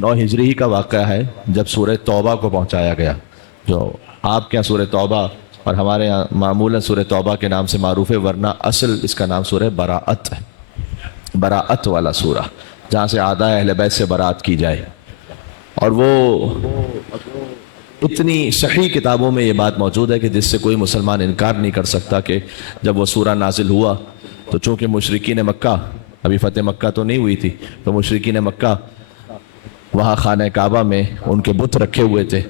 9 हिजरी का वाक़या है जब सूरह तौबा को पहुंचाया गया, जो आपके यहाँ सूरह तौबा और हमारे यहाँ मामूलन सूरह तौबा के नाम से मारूफ है, वरना असल इसका नाम सूरह बराअत है। बराअत वाला सूरा, जहाँ से आदा अहले बैत से बरात की जाए। और वो इतनी सही किताबों में ये बात मौजूद है कि जिससे कोई मुसलमान इनकार नहीं कर सकता कि जब वो सूरा नाजिल हुआ तो चूँकि मुशरिकीन मक्का, अभी फ़तेह मक्का तो नहीं हुई थी, तो मुशरिकीन मक्का वहाँ खाने काबा में उनके बुत रखे हुए थे,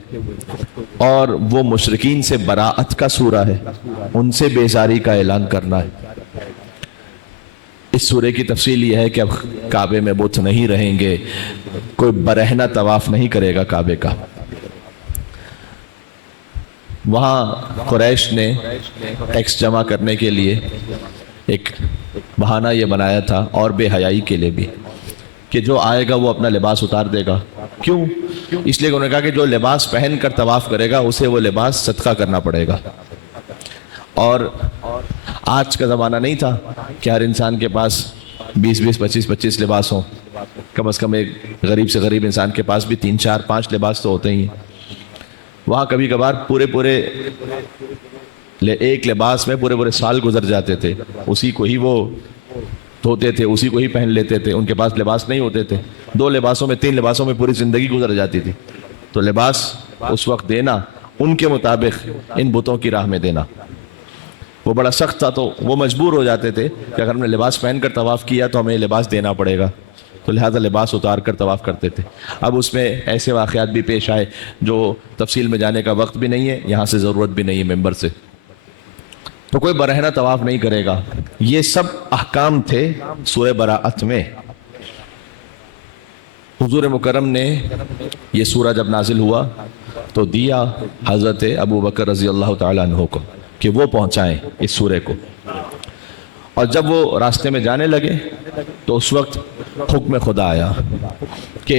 और वो मुशरिकीन से बराअत का सूरा है, उनसे बेजारी का ऐलान करना है। इस सूरे की तफसील ये है कि अब काबे में बुत नहीं रहेंगे, कोई बरहना तवाफ नहीं करेगा काबे का। वहाँ कुरैश ने टैक्स जमा करने के लिए एक बहाना ये बनाया था, और बेहयाई के लिए भी, कि जो आएगा वो अपना लिबास उतार देगा। क्यों? इसलिए उन्होंने कहा कि जो लिबास पहन कर तवाफ़ करेगा उसे वो लिबास सदका करना पड़ेगा। और आज का ज़माना नहीं था कि हर इंसान के पास 20-20, 25-25 लिबास हों। कम से कम एक गरीब से गरीब इंसान के पास भी 3, 4, 5 लिबास तो होते ही हैं। वहाँ कभी कभार पूरे एक लिबास में पूरे साल गुजर जाते थे, उसी को ही वो धोते थे, उसी को ही पहन लेते थे। उनके पास लिबास नहीं होते थे, 2 लिबासों में 3 लिबासों में पूरी ज़िंदगी गुजर जाती थी। तो लिबास उस वक्त देना, उनके मुताबिक इन बुतों की राह में देना, वो बड़ा सख्त था। तो वो मजबूर हो जाते थे कि अगर हमने लिबास पहन कर तवाफ़ किया तो हमें लिबास देना पड़ेगा, तो लिहाजा लिबास उतार कर तवाफ़ करते थे। अब उसमें ऐसे वाक़यात भी पेश आए जो तफसील में जाने का वक्त भी नहीं है, यहाँ से ज़रूरत भी नहीं है मेंबर से, तो कोई बरहना तवाफ़ नहीं करेगा। ये सब अहकाम थे सूरह बराअत में। हुजूर मुकर्रम ने ये सूरा जब नाजिल हुआ तो दिया हज़रत अबू बकर रज़ी अल्लाह ताला अन्हु को कि वो पहुँचाएँ इस सूरे को। और जब वो रास्ते में जाने लगे तो उस वक्त हुक्म खुदा आया कि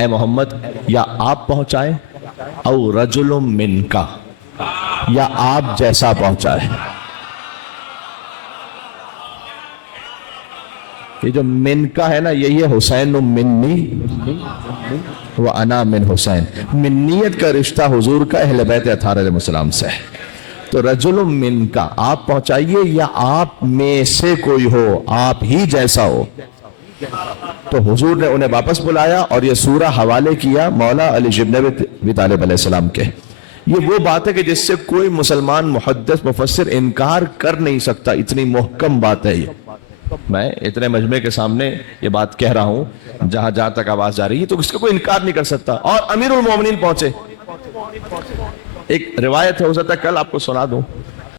ए मोहम्मद, या आप पहुँचाएँ औ रजुलुम मिनका, या आप जैसा पहुँचाए। ये जो मिनका है ना, यही है हुसैन मिन्नी व अना मिन हुसैन। मिन्नियत का रिश्ता हुजूर का अहले बैत अताहर अलैहिस्सलाम से है। तो रजुलुम मिनका, आप पहुंचाइए, या आप में से कोई हो, आप ही जैसा हो। तो हुजूर ने उन्हें वापस बुलाया और ये सूरा हवाले किया मौला अली इब्न अबी तालिब अलैहिस्सलाम के। ये वो बात है कि जिससे कोई मुसलमान मुहद्दिस मुफस्सिर इनकार कर नहीं सकता, इतनी मुहकम बात है ये। मैं इतने मजमे के सामने ये बात कह रहा हूं, जहां जहां तक आवाज जा रही है, तो इसका कोई इनकार नहीं कर सकता। और अमीरुल मोमिनीन पहुंचे। एक रिवायत है, हो सकता है कल आपको सुना दूं।